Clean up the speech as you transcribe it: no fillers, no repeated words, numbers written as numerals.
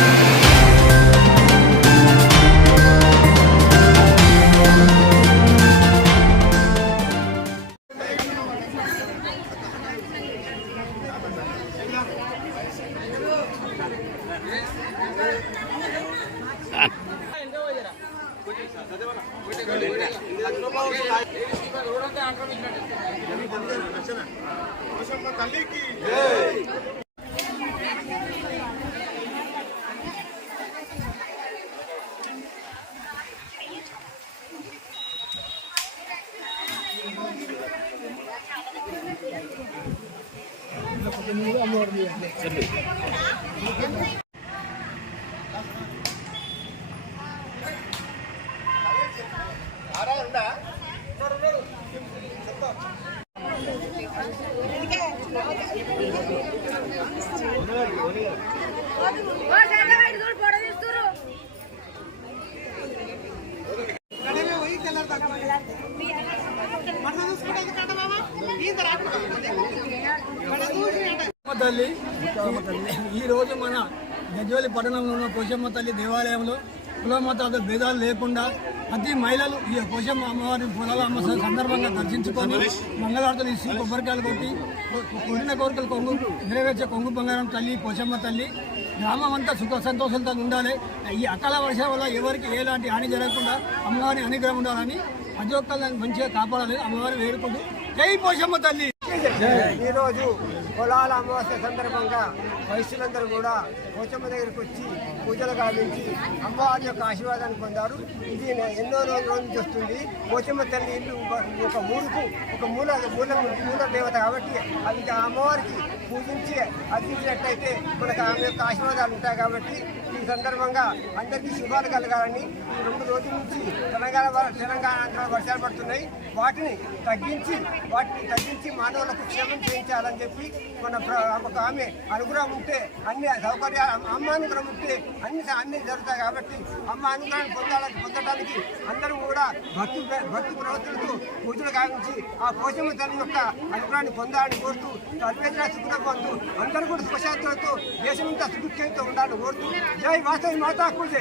రోజు మన గజ్వేలి పట్టణంలో ఉన్న పోషమ్మ తల్లి దేవాలయంలో కుల మతాల భేదాలు లేకుండా ప్రతి మహిళలు ఈ పోషమ్మ అమ్మవారిని పొలాల అమ్మ సందర్భంగా దర్శించుకొని మంగళారతులు ఇచ్చి కొబ్బరికాయలు కొట్టి కోరిన కోరికలు కొంగు నెరవేర్చే కొంగు బంగారం తల్లి పోషమ్మ తల్లి గ్రామం అంతా సుఖ సంతోషంతో ఉండాలి. ఈ అకాల వర్షం వల్ల ఎవరికి ఎలాంటి హాని జరగకుండా అమ్మవారి అనుగ్రహం ఉండాలని ప్రతి ఒక్కరిని మంచిగా కాపాడాలి అమ్మవారిని వేడుకుంటూ జై పోషమ్మ తల్లి. ఈరోజు పొలాల అమావాస్య సందర్భంగా వయస్సులందరూ కూడా పోచమ్మ దగ్గరికి వచ్చి పూజలు గావించి అమ్మవారి యొక్క ఆశీర్వాదాన్ని పొందారు. ఇది ఎన్నో రోజుల నుంచి వస్తుంది. పోచమ్మ తల్లి ఇల్లు ఒక మూల దేవత కాబట్టి అది అమ్మవారికి పూజించి అర్జించినట్టయితే మనకు ఆమె యొక్క ఆశీర్వాదాలు ఉంటాయి. కాబట్టి ఈ సందర్భంగా అందరికీ శుభాలు కలగాలని ఈ 2 రోజుల నుంచి తెలంగాణ వర్షాలు పడుతున్నాయి. వాటిని తగ్గించి మానవులకు క్షేమం చేయించాలని చెప్పి మన ఆమె అనుగ్రహం ఉంటే అన్ని సౌకర్యాలు అమ్మ అనుగ్రహం ఉంటే అన్ని జరుగుతాయి. కాబట్టి అమ్మ అనుగ్రహాన్ని పొందడానికి అందరూ కూడా భక్తి ప్రవర్తనతో పూజలు కావించి ఆ పోషమ్మ తల్లి యొక్క అనుగ్రహాన్ని పొందాలని కోరుతూ సర్వేశ్వర సుఖ పొందు అందరూ కూడా సుఖశాంతులతో దేశమంతా సుభిక్షంతో ఉండాలని కోరుతూ జై వాసవి మాతా పూజ.